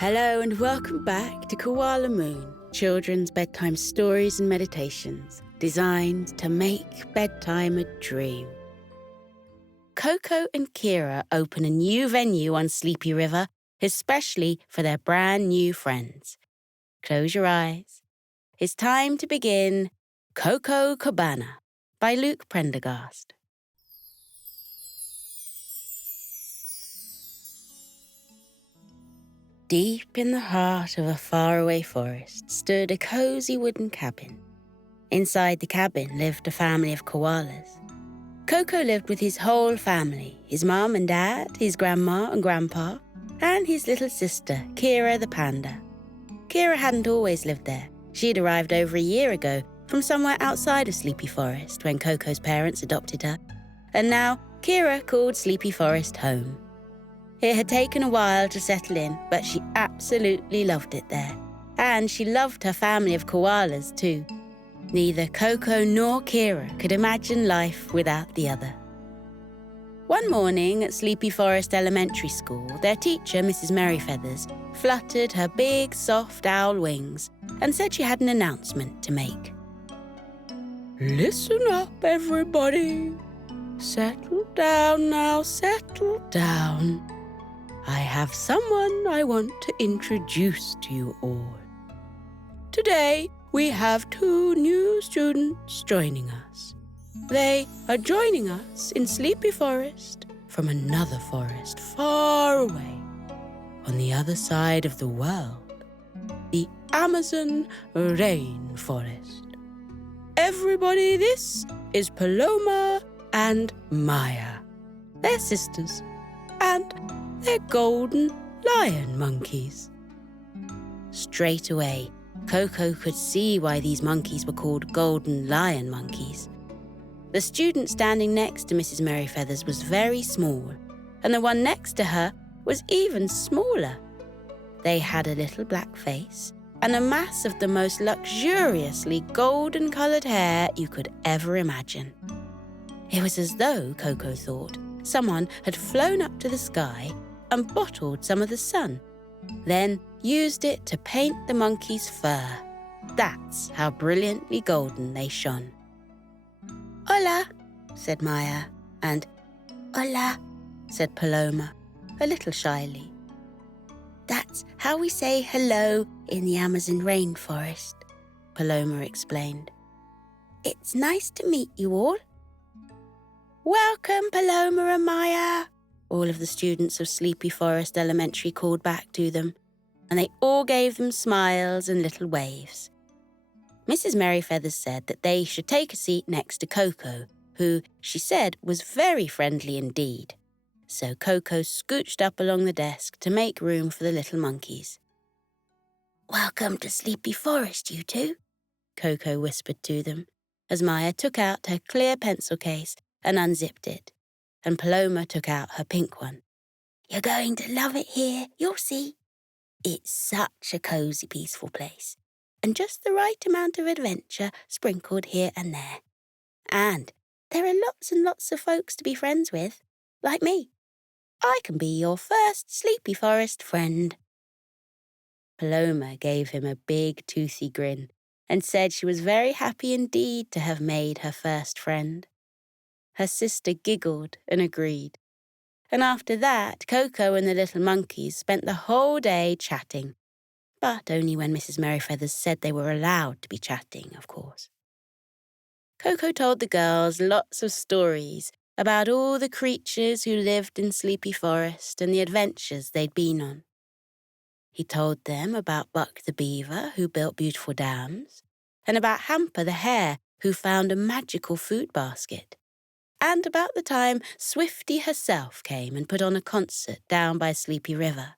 Hello and welcome back to Koala Moon, children's bedtime stories and meditations designed to make bedtime a dream. Koko and Kira open a new venue on Sleepy River, especially for their brand new friends. Close your eyes. It's time to begin Koko Cabana by Luke Prendergast. Deep in the heart of a faraway forest stood a cozy wooden cabin. Inside the cabin lived a family of koalas. Koko lived with his whole family, his mum and dad, his grandma and grandpa, and his little sister, Kira the panda. Kira hadn't always lived there. She'd arrived over a year ago from somewhere outside of Sleepy Forest when Koko's parents adopted her, and now Kira called Sleepy Forest home. It had taken a while to settle in, but she absolutely loved it there. And she loved her family of koalas too. Neither Koko nor Kira could imagine life without the other. One morning at Sleepy Forest Elementary School, their teacher, Mrs. Merryfeathers, fluttered her big, soft owl wings and said she had an announcement to make. "Listen up, everybody. Settle down now, settle down. I have someone I want to introduce to you all. Today, we have 2 new students joining us. They are joining us in Sleepy Forest from another forest far away, on the other side of the world, the Amazon rainforest. Everybody, this is Paloma and Maya. They're sisters, and they're golden lion monkeys." Straight away, Koko could see why these monkeys were called golden lion monkeys. The student standing next to Mrs. Merryfeathers was very small, and the one next to her was even smaller. They had a little black face and a mass of the most luxuriously golden-coloured hair you could ever imagine. It was as though, Koko thought, someone had flown up to the sky and bottled some of the sun, then used it to paint the monkey's fur. That's how brilliantly golden they shone. "Hola," said Maya, and "Hola," said Paloma, a little shyly. "That's how we say hello in the Amazon rainforest," Paloma explained. "It's nice to meet you all." "Welcome, Paloma and Maya," all of the students of Sleepy Forest Elementary called back to them, and they all gave them smiles and little waves. Mrs. Merryfeathers said that they should take a seat next to Koko, who, she said, was very friendly indeed. So Koko scooched up along the desk to make room for the little monkeys. "Welcome to Sleepy Forest, you two," Koko whispered to them, as Maya took out her clear pencil case and unzipped it, and Paloma took out her pink one. "You're going to love it here, you'll see. It's such a cozy, peaceful place, and just the right amount of adventure sprinkled here and there. And there are lots and lots of folks to be friends with, like me. I can be your first Sleepy Forest friend." Paloma gave him a big, toothy grin and said she was very happy indeed to have made her first friend. Her sister giggled and agreed. And after that, Koko and the little monkeys spent the whole day chatting. But only when Mrs. Merryfeathers said they were allowed to be chatting, of course. Koko told the girls lots of stories about all the creatures who lived in Sleepy Forest and the adventures they'd been on. He told them about Buck the beaver, who built beautiful dams, and about Hamper the hare, who found a magical food basket, and about the time Swifty herself came and put on a concert down by Sleepy River,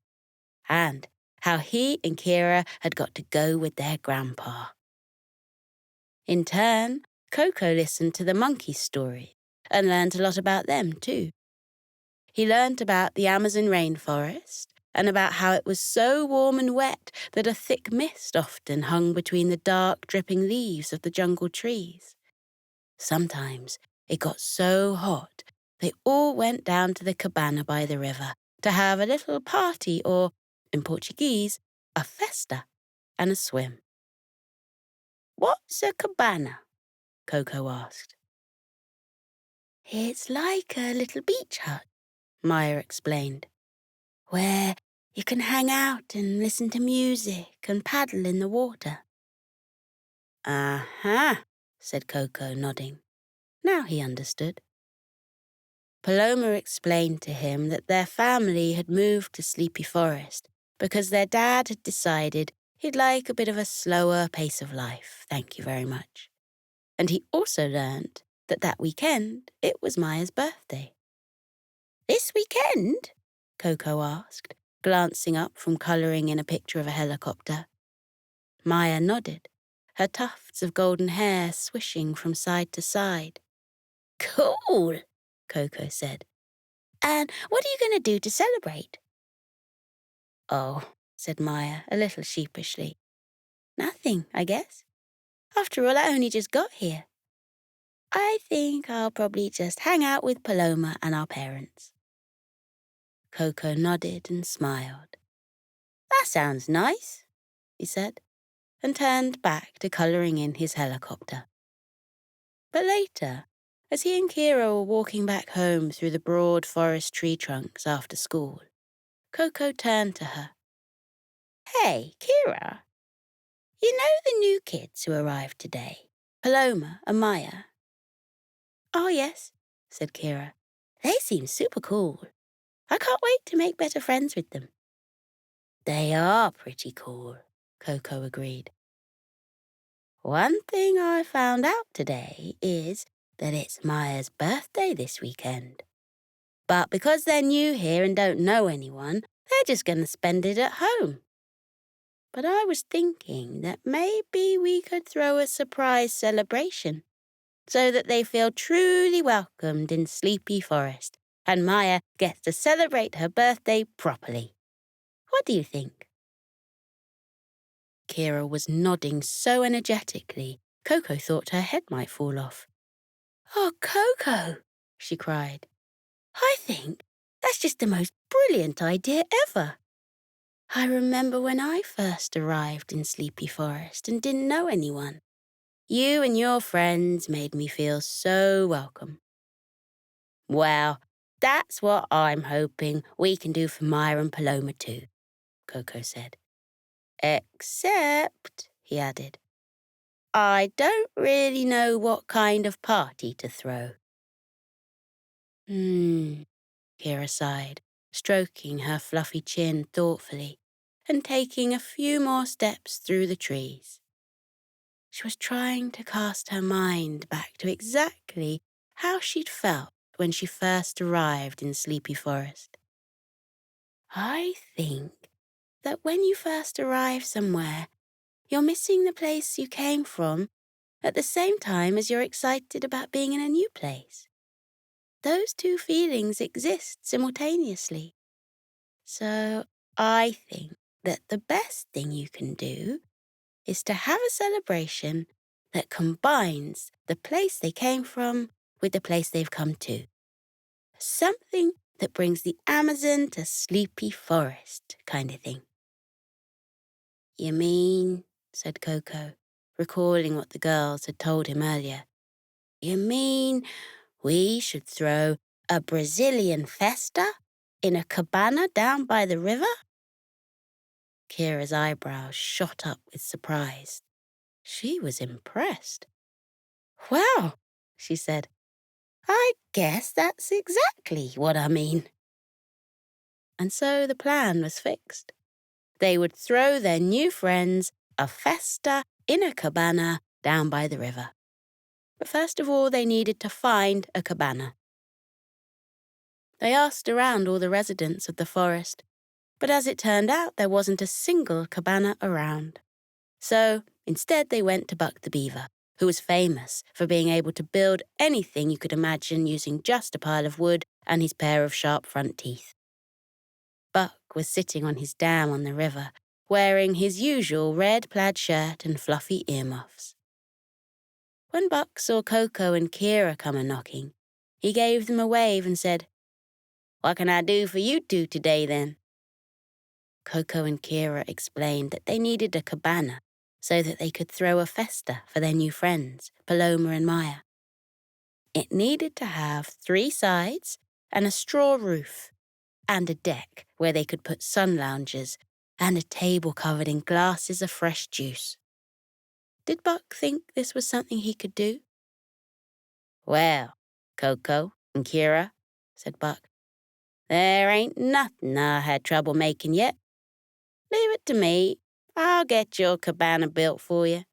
and how he and Kira had got to go with their grandpa. In turn, Koko listened to the monkey story and learned a lot about them too. He learned about the Amazon rainforest and about how it was so warm and wet that a thick mist often hung between the dark, dripping leaves of the jungle trees. Sometimes it got so hot they all went down to the cabana by the river to have a little party or in Portuguese, a festa and a swim. "What's a cabana?" Koko asked. "It's like a little beach hut," Maya explained, "where you can hang out and listen to music and paddle in the water." "Uh-huh," said Koko, nodding. Now he understood. Paloma explained to him that their family had moved to Sleepy Forest because their dad had decided he'd like a bit of a slower pace of life, thank you very much. And he also learned that weekend it was Maya's birthday. "This weekend?" Koko asked, glancing up from colouring in a picture of a helicopter. Maya nodded, her tufts of golden hair swishing from side to side. "Cool," Koko said. "And what are you going to do to celebrate?" "Oh," said Maya, a little sheepishly. "Nothing, I guess. After all, I only just got here. I think I'll probably just hang out with Paloma and our parents." Koko nodded and smiled. "That sounds nice," he said, and turned back to colouring in his helicopter. But later, as he and Kira were walking back home through the broad forest tree trunks after school, Koko turned to her. "Hey, Kira, you know the new kids who arrived today, Paloma and Maya?" "Oh, yes," said Kira. "They seem super cool. I can't wait to make better friends with them." "They are pretty cool," Koko agreed. "One thing I found out today is that it's Maya's birthday this weekend. But because they're new here and don't know anyone, they're just going to spend it at home. But I was thinking that maybe we could throw a surprise celebration so that they feel truly welcomed in Sleepy Forest and Maya gets to celebrate her birthday properly. What do you think?" Kira was nodding so energetically, Koko thought her head might fall off. "Oh, Koko," she cried. "I think that's just the most brilliant idea ever. I remember when I first arrived in Sleepy Forest and didn't know anyone. You and your friends made me feel so welcome." "Well, that's what I'm hoping we can do for Maya and Paloma too," Koko said. "Except," he added, "I don't really know what kind of party to throw." Kira sighed, stroking her fluffy chin thoughtfully and taking a few more steps through the trees. She was trying to cast her mind back to exactly how she'd felt when she first arrived in Sleepy Forest. "I think that when you first arrive somewhere, you're missing the place you came from at the same time as you're excited about being in a new place. Those two feelings exist simultaneously. So I think that the best thing you can do is to have a celebration that combines the place they came from with the place they've come to. Something that brings the Amazon to Sleepy Forest kind of thing." "You mean," said Koko, recalling what the girls had told him earlier, "you mean we should throw a Brazilian festa in a cabana down by the river?" Kira's eyebrows shot up with surprise. She was impressed. "Well," she said, "I guess that's exactly what I mean." And so the plan was fixed. They would throw their new friends a festa in a cabana down by the river. But first of all, they needed to find a cabana. They asked around all the residents of the forest, but as it turned out, there wasn't a single cabana around. So instead, they went to Buck the Beaver, who was famous for being able to build anything you could imagine using just a pile of wood and his pair of sharp front teeth. Buck was sitting on his dam on the river, wearing his usual red plaid shirt and fluffy earmuffs. When Buck saw Koko and Kira come a-knocking, he gave them a wave and said, "What can I do for you two today, then?" Koko and Kira explained that they needed a cabana so that they could throw a festa for their new friends, Paloma and Maya. It needed to have 3 sides and a straw roof, and a deck where they could put sun loungers and a table covered in glasses of fresh juice. Did Buck think this was something he could do? "Well, Koko and Kira," said Buck, "there ain't nothing I had trouble making yet. Leave it to me. I'll get your cabana built for you."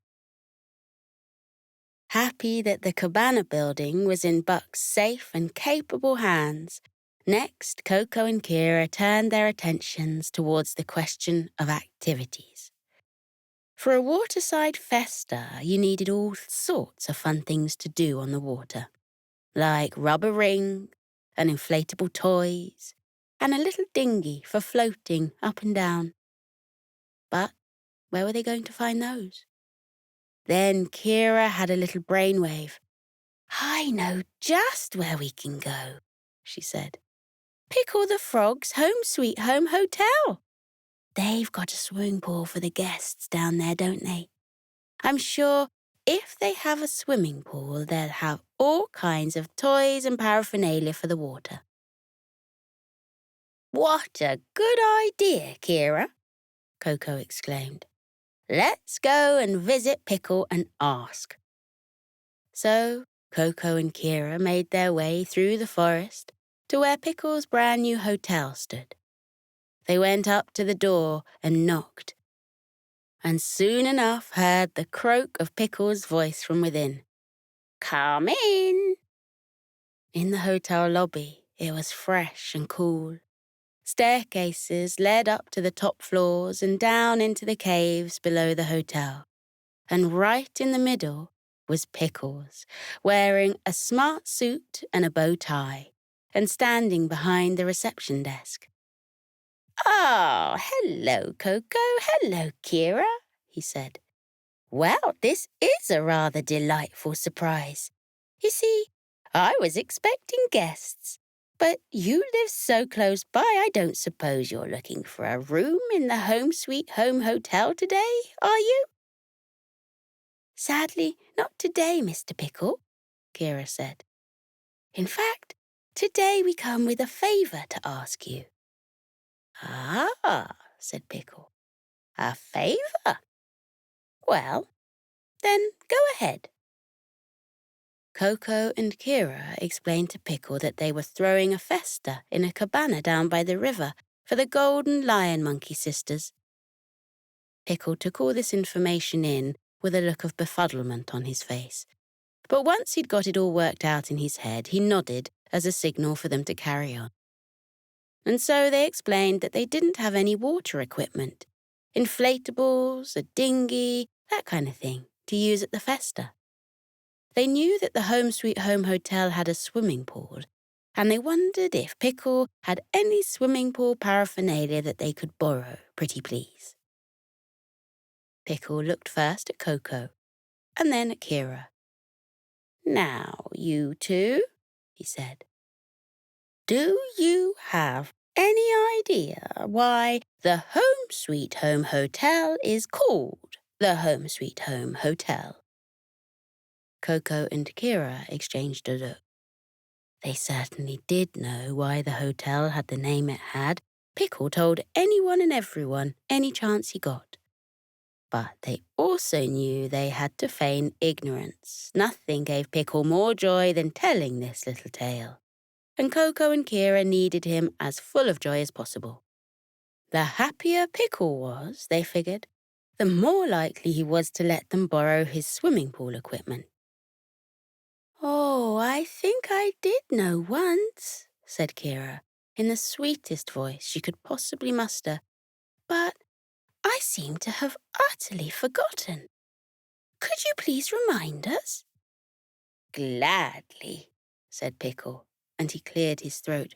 Happy that the cabana building was in Buck's safe and capable hands, next Koko and Kira turned their attentions towards the question of activities. For a waterside festa, you needed all sorts of fun things to do on the water, like rubber rings and inflatable toys, and a little dinghy for floating up and down. But where were they going to find those? Then Kira had a little brainwave. "I know just where we can go," she said. "Pickle the Frog's Home Sweet Home Hotel. They've got a swimming pool for the guests down there, don't they? I'm sure if they have a swimming pool, they'll have all kinds of toys and paraphernalia for the water." "What a good idea, Kira," Koko exclaimed. "Let's go and visit Pickle and ask." So Koko and Kira made their way through the forest to where Pickle's brand new hotel stood. They went up to the door and knocked, and soon enough heard the croak of Pickle's voice from within. "Come in." In the hotel lobby, it was fresh and cool. Staircases led up to the top floors and down into the caves below the hotel. And right in the middle was Pickles, wearing a smart suit and a bow tie, and standing behind the reception desk. "Oh, hello, Koko. Hello, Kira," he said. "Well, this is a rather delightful surprise. You see, I was expecting guests, but you live so close by I don't suppose you're looking for a room in the Home Sweet Home Hotel today, are you?" "Sadly, not today, Mr. Pickle," Kira said. "In fact, today we come with a favour to ask you." "Ah," said Pickle, "a favour? Well, then go ahead." Koko and Kira explained to Pickle that they were throwing a festa in a cabana down by the river for the Golden Lion Monkey sisters. Pickle took all this information in with a look of befuddlement on his face. But once he'd got it all worked out in his head, he nodded as a signal for them to carry on. And so they explained that they didn't have any water equipment, inflatables, a dinghy, that kind of thing, to use at the festa. They knew that the Home Sweet Home Hotel had a swimming pool, and they wondered if Pickle had any swimming pool paraphernalia that they could borrow, pretty please. Pickle looked first at Koko, and then at Kira. "Now, you two," he said, "do you have any idea why the Home Sweet Home Hotel is called the Home Sweet Home Hotel?" Koko and Kira exchanged a look. They certainly did know why the hotel had the name it had. Pickle told anyone and everyone any chance he got. But they also knew they had to feign ignorance. Nothing gave Pickle more joy than telling this little tale. And Koko and Kira needed him as full of joy as possible. The happier Pickle was, they figured, the more likely he was to let them borrow his swimming pool equipment. "Oh, I think I did know once," said Kira, in the sweetest voice she could possibly muster. "But I seem to have utterly forgotten. Could you please remind us?" "Gladly," said Pickle, and he cleared his throat.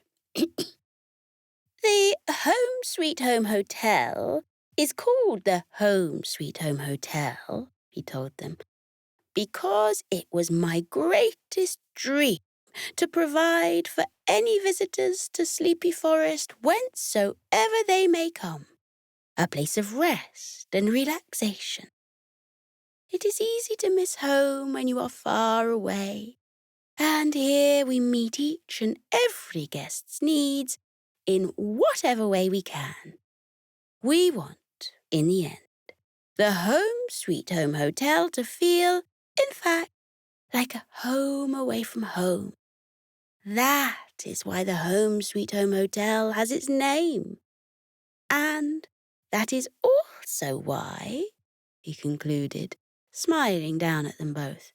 "The Home Sweet Home Hotel is called the Home Sweet Home Hotel," he told them, "because it was my greatest dream to provide for any visitors to Sleepy Forest whencesoever they may come. a place of rest and relaxation. It is easy to miss home when you are far away, and here we meet each and every guest's needs in whatever way we can. We want, in the end, the Home Sweet Home Hotel to feel, in fact, like a home away from home. That is why the Home Sweet Home Hotel has its name. And that is also why, he concluded, smiling down at them both,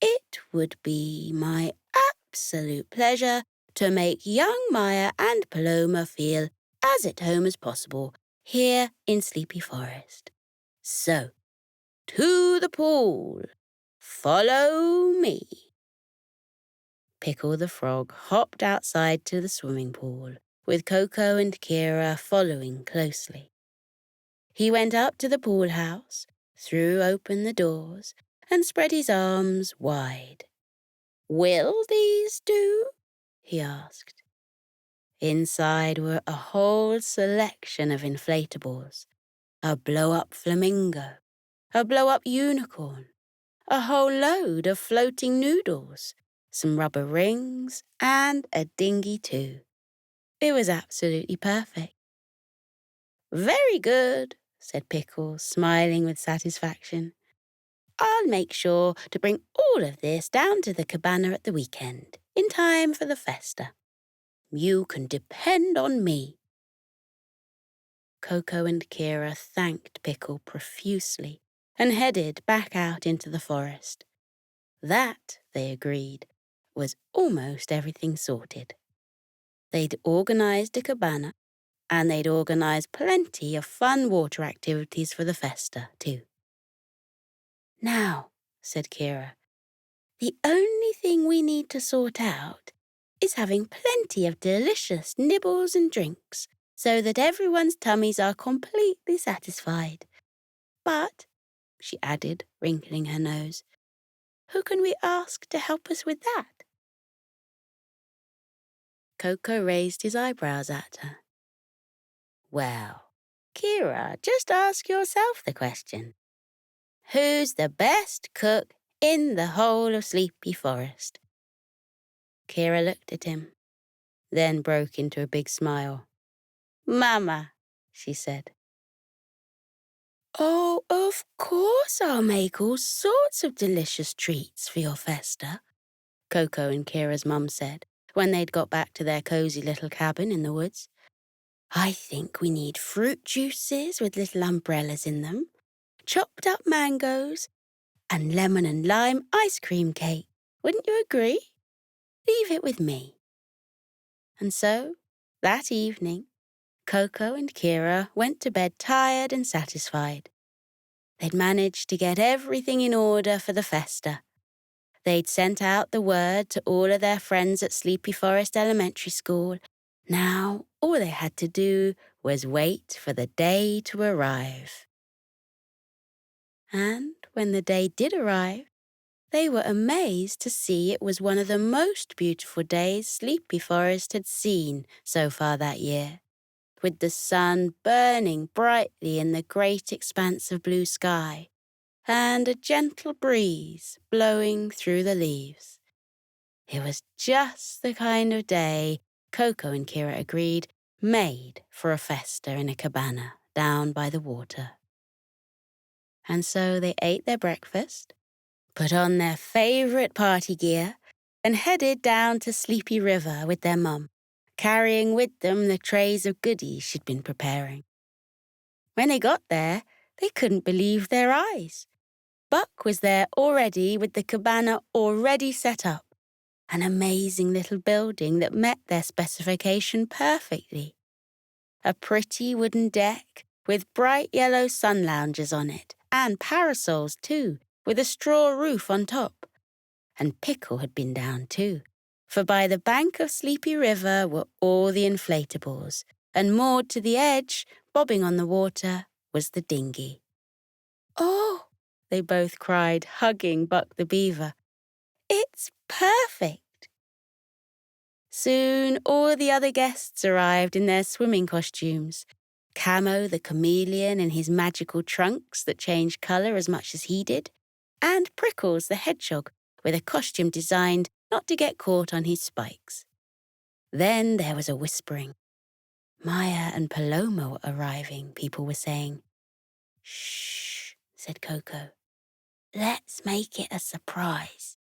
it would be my absolute pleasure to make young Maya and Paloma feel as at home as possible here in Sleepy Forest. So, to the pool. Follow me. Pickle the Frog hopped outside to the swimming pool, with Koko and Kira following closely. He went up to the pool house, threw open the doors, and spread his arms wide. "Will these do?" he asked. Inside were a whole selection of inflatables, a blow-up flamingo, a blow-up unicorn, a whole load of floating noodles, some rubber rings, and a dinghy too. It was absolutely perfect. "Very good," said Pickles, smiling with satisfaction. "I'll make sure to bring all of this down to the cabana at the weekend, in time for the festa. You can depend on me." Koko and Kira thanked Pickle profusely and headed back out into the forest. That, they agreed, was almost everything sorted. They'd organised a cabana, and they'd organised plenty of fun water activities for the festa, too. "Now," said Kira, "the only thing we need to sort out is having plenty of delicious nibbles and drinks so that everyone's tummies are completely satisfied. But," she added, wrinkling her nose, "who can we ask to help us with that?" Koko raised his eyebrows at her. "Well, Kira, just ask yourself the question. Who's the best cook in the whole of Sleepy Forest?" Kira looked at him, then broke into a big smile. "Mama," she said. "Oh, of course I'll make all sorts of delicious treats for your festa," Koko and Kira's mum said when they'd got back to their cosy little cabin in the woods. "I think we need fruit juices with little umbrellas in them, chopped up mangoes, and lemon and lime ice cream cake. Wouldn't you agree? Leave it with me." And so, that evening, Koko and Kira went to bed tired and satisfied. They'd managed to get everything in order for the festa. They'd sent out the word to all of their friends at Sleepy Forest Elementary School. Now, all they had to do was wait for the day to arrive. And when the day did arrive, they were amazed to see it was one of the most beautiful days Sleepy Forest had seen so far that year, with the sun burning brightly in the great expanse of blue sky, and a gentle breeze blowing through the leaves. It was just the kind of day, Koko and Kira agreed, made for a festa in a cabana down by the water. And so they ate their breakfast, put on their favourite party gear, and headed down to Sleepy River with their mum, carrying with them the trays of goodies she'd been preparing. When they got there, they couldn't believe their eyes. Buck was there already with the cabana already set up, an amazing little building that met their specification perfectly. A pretty wooden deck with bright yellow sun loungers on it, and parasols too, with a straw roof on top. And Pickle had been down too, for by the bank of Sleepy River were all the inflatables, and moored to the edge, bobbing on the water, was the dinghy. "Oh," they both cried, hugging Buck the Beaver, "it's perfect." Soon all the other guests arrived in their swimming costumes, Camo the chameleon in his magical trunks that changed colour as much as he did, and Prickles the hedgehog with a costume designed not to get caught on his spikes. Then there was a whispering. Maya and Paloma were arriving, people were saying. "Shh," said Koko. "Let's make it a surprise."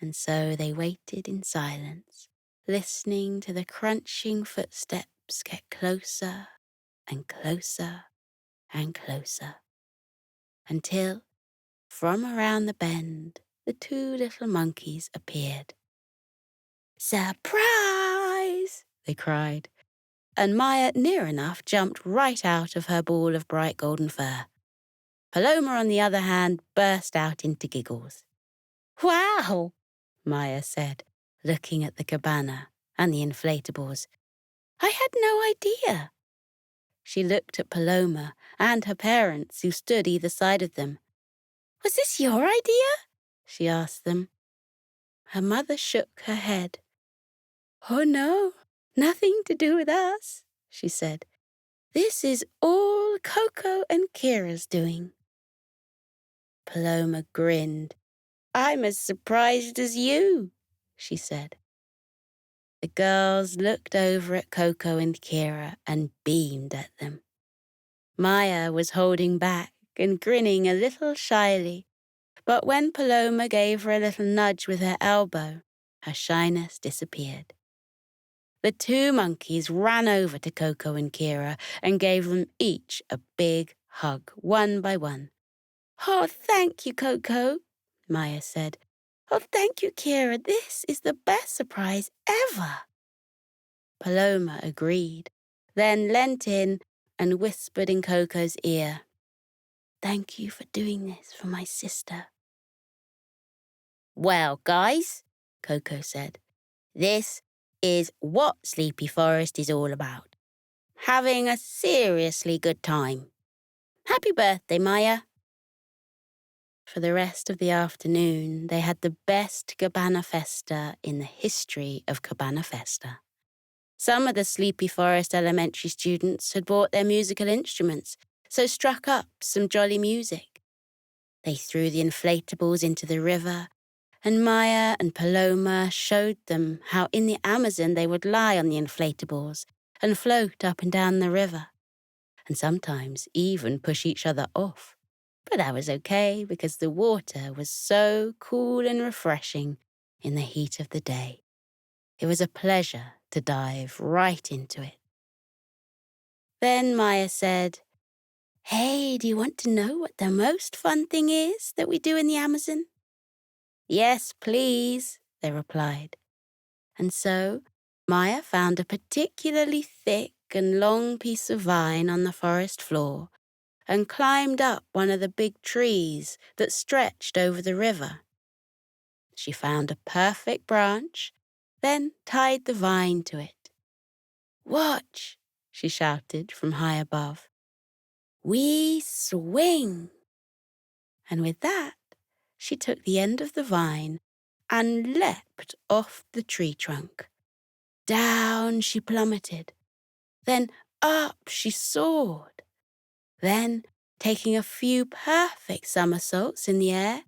And so they waited in silence, listening to the crunching footsteps get closer and closer and closer, until, from around the bend, the two little monkeys appeared. "Surprise!" they cried, and Maya, near enough, jumped right out of her ball of bright golden fur. Paloma, on the other hand, burst out into giggles. "Wow!" Maya said, looking at the cabana and the inflatables. "I had no idea." She looked at Paloma and her parents, who stood either side of them. "Was this your idea?" she asked them. Her mother shook her head. "Oh no, nothing to do with us," she said. "This is all Koko and Kira's doing." Paloma grinned. "I'm as surprised as you," she said. The girls looked over at Koko and Kira and beamed at them. Maya was holding back and grinning a little shyly, but when Paloma gave her a little nudge with her elbow, her shyness disappeared. The two monkeys ran over to Koko and Kira and gave them each a big hug, one by one. "Oh, thank you, Koko," Maya said. "Oh, thank you, Kira. This is the best surprise ever." Paloma agreed, then leant in and whispered in Koko's ear, "Thank you for doing this for my sister." "Well, guys," Koko said, "this is what Sleepy Forest is all about. Having a seriously good time. Happy birthday, Maya." For the rest of the afternoon, they had the best Cabana Festa in the history of Cabana Festa. Some of the Sleepy Forest elementary students had brought their musical instruments, so struck up some jolly music. They threw the inflatables into the river, and Maya and Paloma showed them how in the Amazon they would lie on the inflatables and float up and down the river, and sometimes even push each other off. But that was okay because the water was so cool and refreshing in the heat of the day. It was a pleasure to dive right into it. Then Maya said, "Hey, do you want to know what the most fun thing is that we do in the Amazon?" "Yes, please," they replied. And so Maya found a particularly thick and long piece of vine on the forest floor and climbed up one of the big trees that stretched over the river. She found a perfect branch, then tied the vine to it. "Watch," she shouted from high above. "We swing." And with that, she took the end of the vine and leapt off the tree trunk. Down she plummeted. Then up she soared. Then, taking a few perfect somersaults in the air,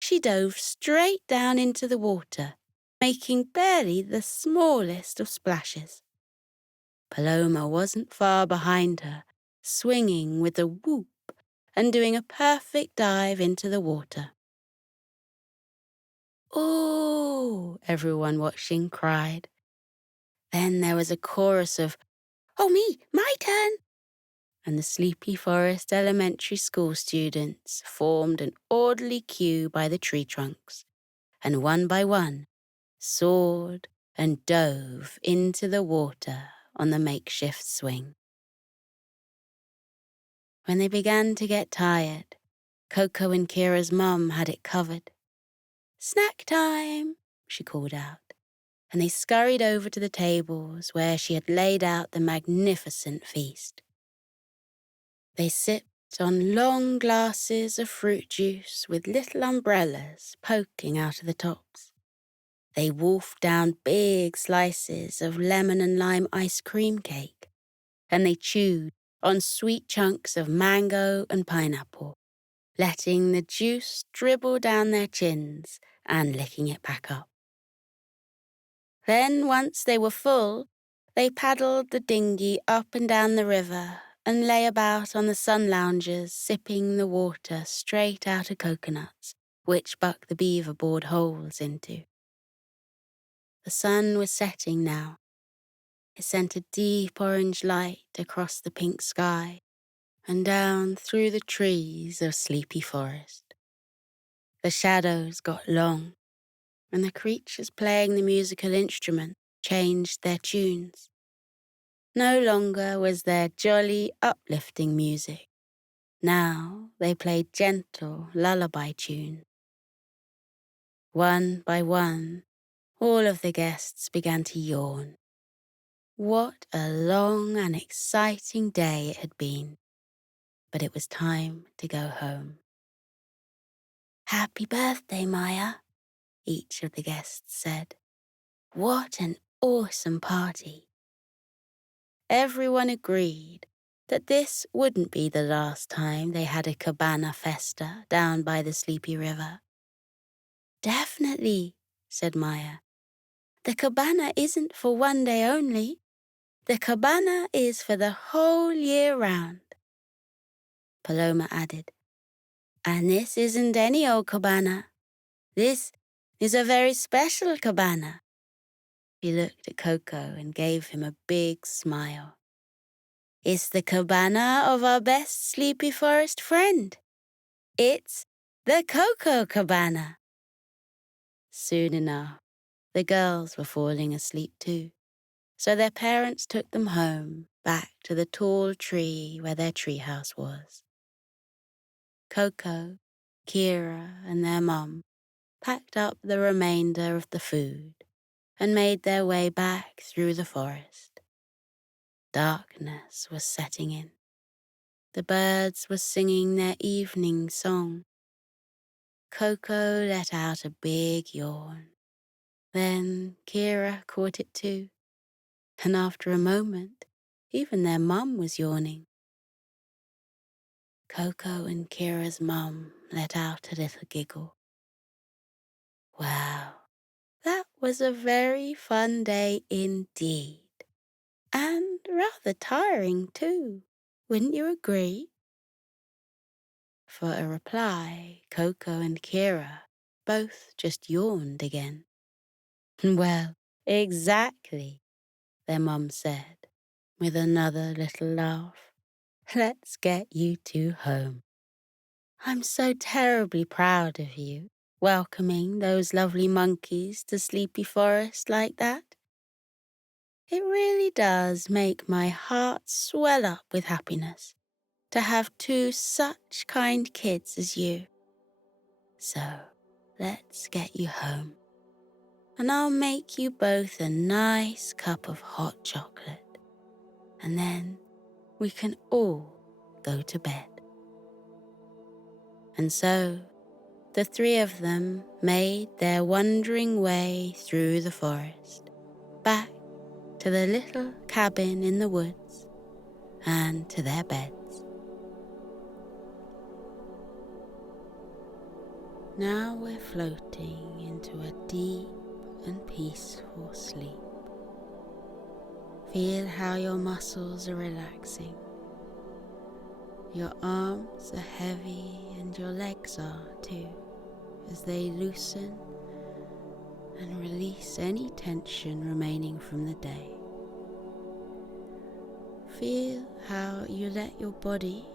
she dove straight down into the water, making barely the smallest of splashes. Paloma wasn't far behind her, swinging with a whoop and doing a perfect dive into the water. "Oh!" everyone watching cried. Then there was a chorus of, "Oh, me, my turn!" And the Sleepy Forest Elementary School students formed an orderly queue by the tree trunks, and one by one soared and dove into the water on the makeshift swing. When they began to get tired, Koko and Kira's mum had it covered. "Snack time," she called out, and they scurried over to the tables where she had laid out the magnificent feast. They sipped on long glasses of fruit juice with little umbrellas poking out of the tops. They wolfed down big slices of lemon and lime ice cream cake. and they chewed on sweet chunks of mango and pineapple, letting the juice dribble down their chins and licking it back up. Then, once they were full, they paddled the dinghy up and down the river and lay about on the sun loungers, sipping the water straight out of coconuts, which Buck the Beaver bored holes into. The sun was setting now. It sent a deep orange light across the pink sky and down through the trees of Sleepy Forest. The shadows got long, and the creatures playing the musical instrument changed their tunes. No longer was there jolly, uplifting music. Now they played gentle lullaby tunes. One by one, all of the guests began to yawn. What a long and exciting day it had been. But it was time to go home. "Happy birthday, Maya," each of the guests said. "What an awesome party." Everyone agreed that this wouldn't be the last time they had a cabana festa down by the Sleepy River. "Definitely," said Maya. "The cabana isn't for one day only. The cabana is for the whole year round." Paloma added, "And this isn't any old cabana. This is a very special cabana." She looked at Koko and gave him a big smile. "It's the cabana of our best Sleepy Forest friend. It's the Koko Cabana." Soon enough, the girls were falling asleep too, so their parents took them home, back to the tall tree where their treehouse was. Koko, Kira, and their mum packed up the remainder of the food and made their way back through the forest. Darkness was setting in. The birds were singing their evening song. Koko let out a big yawn. Then Kira caught it too, and after a moment, even their mum was yawning. Koko and Kira's mum let out a little giggle. "Wow, that was a very fun day indeed. And rather tiring too, wouldn't you agree?" For a reply, Koko and Kira both just yawned again. "Well, exactly," their mum said, with another little laugh. "Let's get you two home. I'm so terribly proud of you, welcoming those lovely monkeys to Sleepy Forest like that. It really does make my heart swell up with happiness to have two such kind kids as you. So, let's get you home, and I'll make you both a nice cup of hot chocolate, and then we can all go to bed." And so, the three of them made their wandering way through the forest, back to the little cabin in the woods, and to their beds. Now we're floating into a deep and peaceful sleep. Feel how your muscles are relaxing. Your arms are heavy and your legs are too, as they loosen and release any tension remaining from the day. Feel how you let your body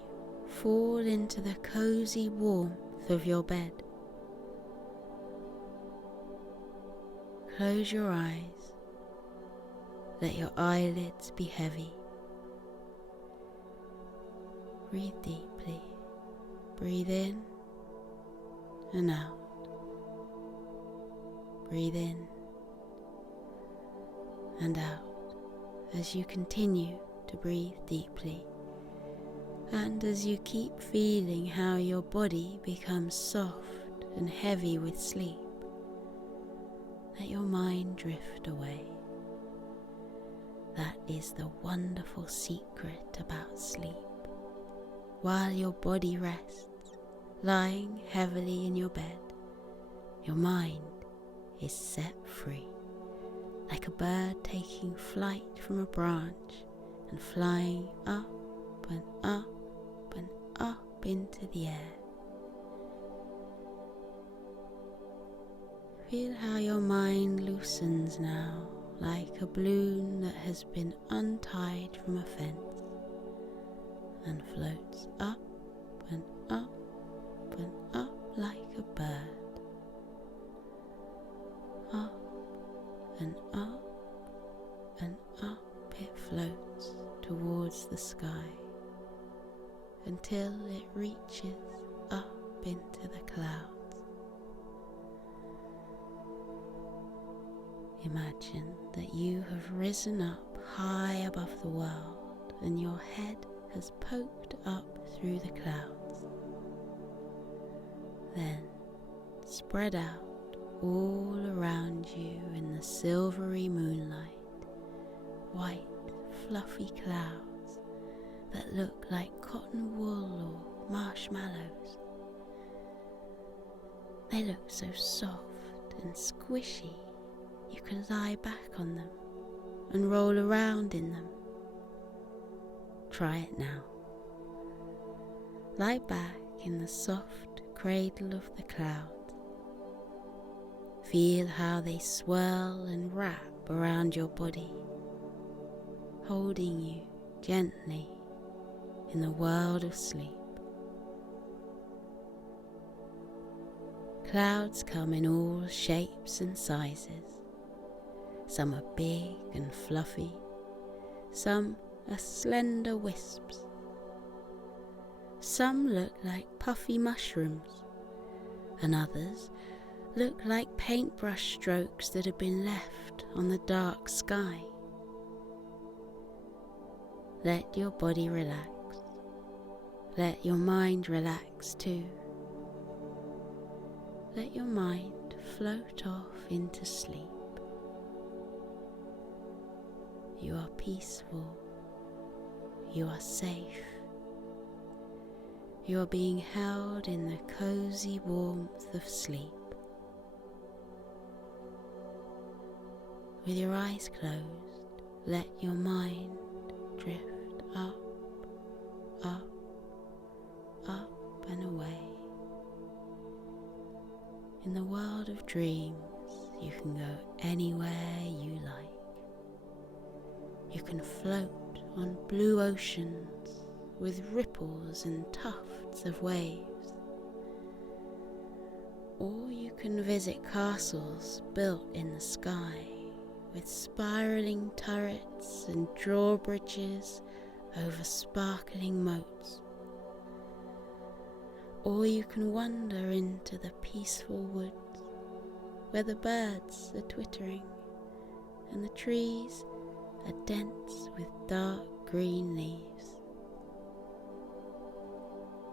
fall into the cozy warmth of your bed. Close your eyes. Let your eyelids be heavy. Breathe deeply. Breathe in and out. Breathe in and out as you continue to breathe deeply, and as you keep feeling how your body becomes soft and heavy with sleep, let your mind drift away. That is the wonderful secret about sleep. While your body rests, lying heavily in your bed, your mind is set free, like a bird taking flight from a branch and flying up and up and up into the air. Feel how your mind loosens now, like a balloon that has been untied from a fence, and floats up and up and up like a bird. Up and up and up it floats towards the sky until it reaches up into the clouds. Imagine that you have risen up high above the world and your head has poked up through the clouds. Then spread out all around you in the silvery moonlight, white fluffy clouds that look like cotton wool or marshmallows. They look so soft and squishy you can lie back on them and roll around in them. Try it now. Lie back in the soft cradle of the clouds. Feel how they swirl and wrap around your body, holding you gently in the world of sleep. Clouds come in all shapes and sizes. Some are big and fluffy, some are slender wisps. Some look like puffy mushrooms, and others look like paintbrush strokes that have been left on the dark sky. Let your body relax. Let your mind relax too. Let your mind float off into sleep. You are peaceful. You are safe. You are being held in the cozy warmth of sleep. With your eyes closed, let your mind drift up, up, up and away. In the world of dreams, you can go anywhere you like. You can float on blue oceans with ripples and tufts of waves. Or you can visit castles built in the sky with spiraling turrets and drawbridges over sparkling moats. Or you can wander into the peaceful woods where the birds are twittering and the trees are dense with dark green leaves.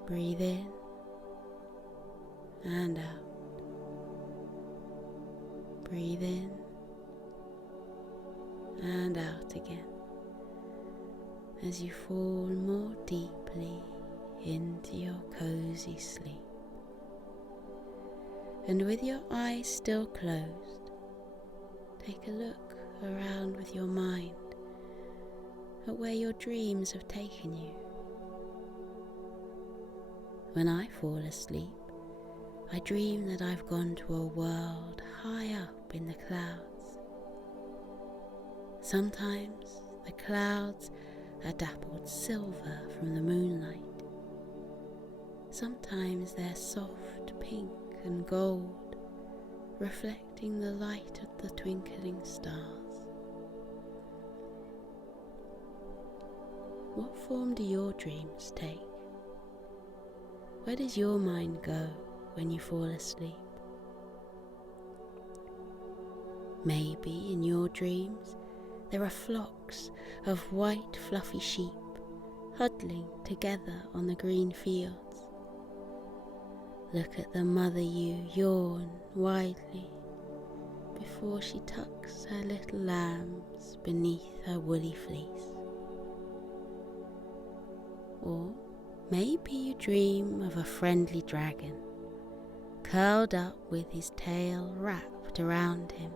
Breathe in and out. Breathe in and out again as you fall more deeply into your cozy sleep. And with your eyes still closed, take a look around with your mind at where your dreams have taken you. When I fall asleep, I dream that I've gone to a world high up in the clouds. Sometimes the clouds are dappled silver from the moonlight. Sometimes they're soft pink and gold, reflecting the light of the twinkling stars. What form do your dreams take? Where does your mind go when you fall asleep? Maybe in your dreams there are flocks of white fluffy sheep huddling together on the green fields. Look at the mother ewe yawn widely before she tucks her little lambs beneath her woolly fleece. Or maybe you dream of a friendly dragon, curled up with his tail wrapped around him,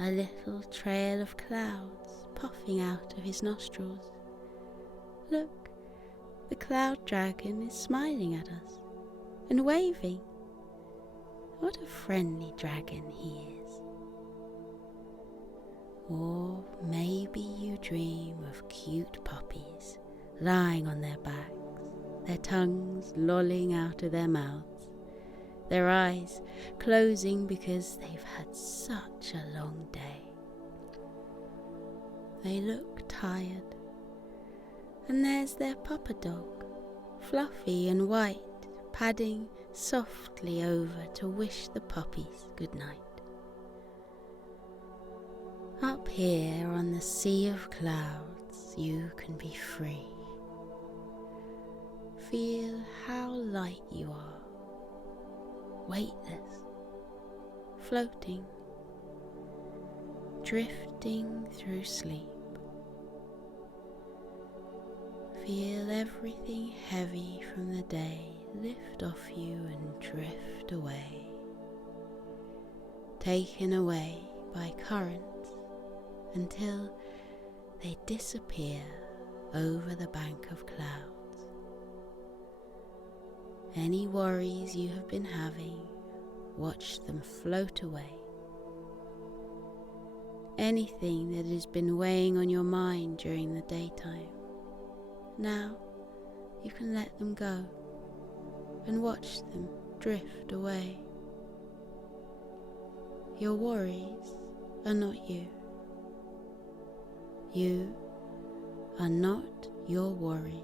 a little trail of clouds puffing out of his nostrils. Look, the cloud dragon is smiling at us and waving. What a friendly dragon he is. Or maybe you dream of cute puppies lying on their backs, their tongues lolling out of their mouths, their eyes closing because they've had such a long day. They look tired, and there's their papa dog, fluffy and white, padding softly over to wish the puppies good night. Up here on the sea of clouds, you can be free. Feel how light you are, weightless, floating, drifting through sleep. Feel everything heavy from the day lift off you and drift away, taken away by currents until they disappear over the bank of clouds. Any worries you have been having, watch them float away. Anything that has been weighing on your mind during the daytime, now you can let them go and watch them drift away. Your worries are not you. You are not your worries.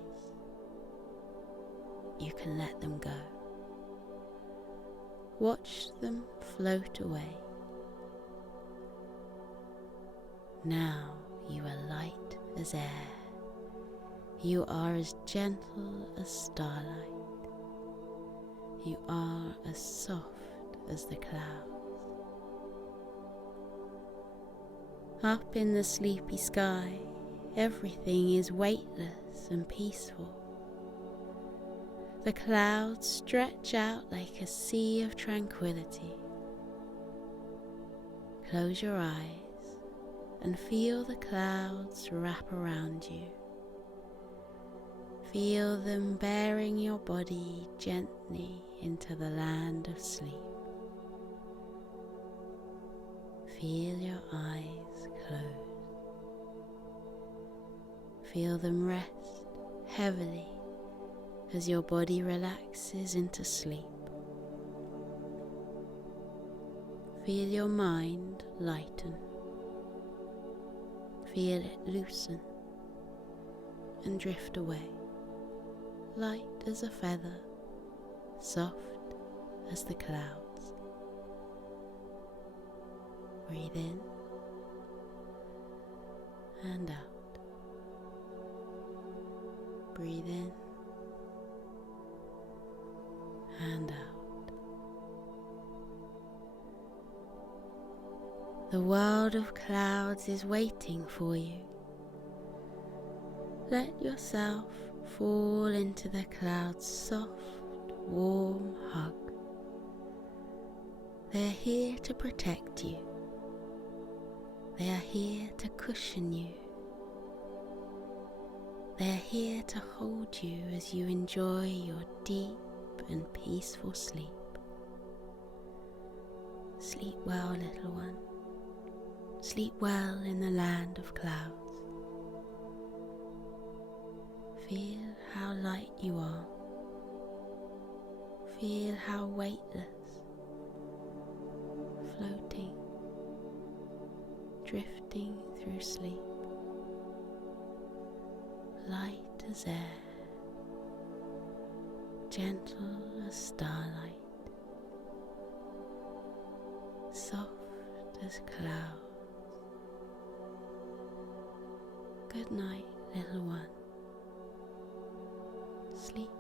You can let them go. Watch them float away. Now you are light as air. You are as gentle as starlight. You are as soft as the clouds. Up in the sleepy sky, everything is weightless and peaceful. The clouds stretch out like a sea of tranquility. Close your eyes and feel the clouds wrap around you. Feel them bearing your body gently into the land of sleep. Feel your eyes close. Feel them rest heavily as your body relaxes into sleep. Feel your mind lighten. Feel it loosen and drift away, light as a feather, soft as the clouds. Breathe in and out. Breathe in and out. The world of clouds is waiting for you. Let yourself fall into the clouds' soft, warm hug. They are here to protect you. They are here to cushion you. They are here to hold you as you enjoy your deep and peaceful sleep. Sleep well, little one. Sleep well in the land of clouds. Feel how light you are. Feel how weightless, floating, drifting through sleep, light as air, gentle as starlight, soft as clouds. Good night, little one. Sleep